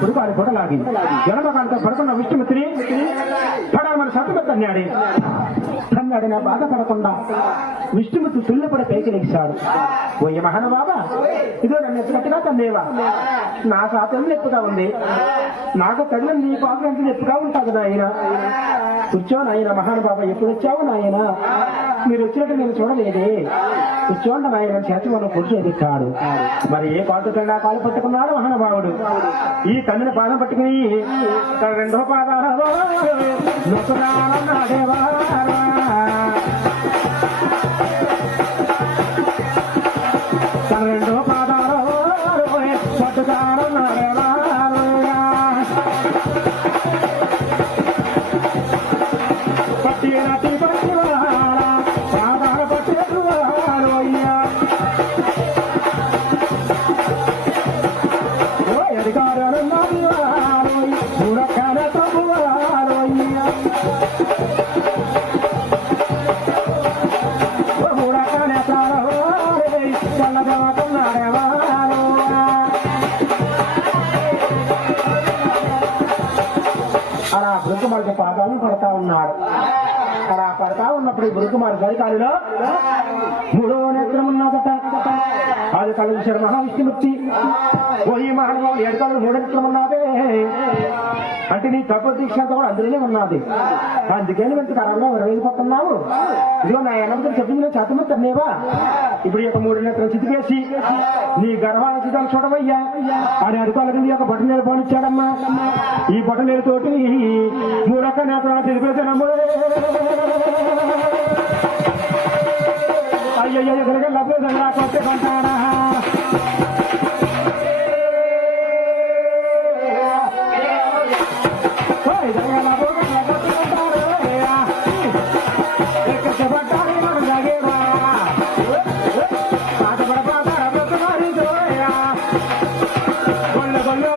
కుడికాలి పొడలాగి జనమకాలతో పడుకున్న విష్ణుమిత్రి పడమని సత్తుగా తన్నాడు. తన్నాడిన బాధపడకుండా విష్ణుమిత్రి తుల్లిపడి పైకి లెగిశాడు. పోయి మహానుభావా, ఇదో నన్ను ఎత్తుకట్టుగా తందేవా, నా శాతం నొప్పిగా ఉంది, నాకు తగిన నీ పాత్ర ఎంత నొప్పిగా ఉంటావు కదా ఆయన. కూర్చో నాయన మహానుభావ, ఎప్పుడు వచ్చావు నాయన, మీరు వచ్చినట్టు నేను చూడలేదే, కూర్చోండి నాయన చేతి మనం కూర్చోది కాడు. మరి ఏ పాటు కన్నా కాలు పట్టుకున్నాడు మహానుభావుడు. ఈ కన్నుని పాదం పట్టుకుని తన రెండో పాదాలలో నొక్కుదానన్నాడేవా. తన రెండో పాదాలలో పట్టుదానన్నాడేవా. పట్టినటి పట్టివాడా పాదాల పట్టేవాడు అయ్యా. అలా బృంకుమారికి పాదాలను పడతా ఉన్నాడు. అలా పడతా ఉన్నప్పుడు బృంకుమారి గరికాలిలో మూడో నేత్రం ఉన్నదట. అది కలుగుశారు మహావిష్ణుమూర్తి. పోయి మహానుభావులు ఏడుకాలు మూడో నేత్రం ఉన్నదే అంటే నీ తప్పు దీక్ష కూడా అందులోనే ఉన్నది. అందుకని వెంట కరంలో వెళ్ళిపోతున్నావు. ఇదిగో నా ఎనభై చెప్పింది చేతమని తన్నేవా. ఇప్పుడు ఈ యొక్క మూడు నేత్రం చితికేసి నీ గర్భానికి చూడవయ్యా అని అడుగులకి నీ యొక్క బట్టలు పోనిచ్చాడమ్మా. ఈ బట్టలేతోటి మూడొక్క నేత్రం తెలిపేసానమ్మా. అయ్యయ్య ఎదురుగా లభ్యత కొట్టే కొంటానా. జగన్